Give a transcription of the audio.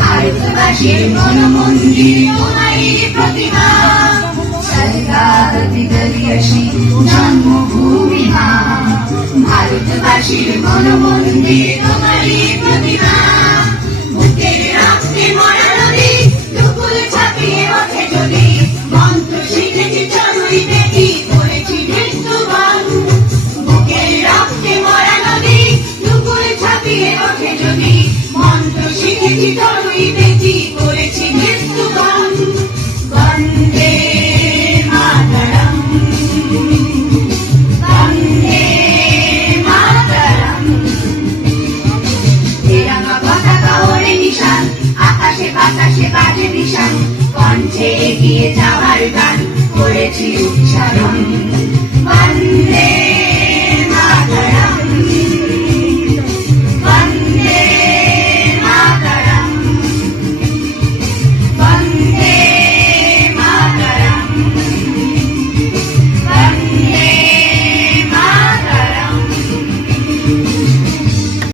ভারতবাসীর মনমন্দির তোমারই প্রতিমা, সরকারি জন্মভূমি মা, ভারতবাসীর মনমন্দির তোমারই প্রতিমা। বুকের রক্তে মরা নদী দুকুল ছাপিয়ে ওঠে যদি, মন্ত্র শিখেছি চড়ুই দেখি করেছি মৃত্যুবরণ। বুকের রক্তে মরা নদী দুকুল ছাপিয়ে ওঠে যদি, মন্ত্র শিখেছি চড়ুই দেখি করেছি মৃত্যুবরণ। বন্দে মাতরম, বন্দে মাতরম। তেরঙ্গা পতাকা ওড়ে নিশান, আকাশে বাতাসে বাজে নিশান, কণ্ঠে এগিয়ে যাওয়ার গান করেছি উচ্চারণ।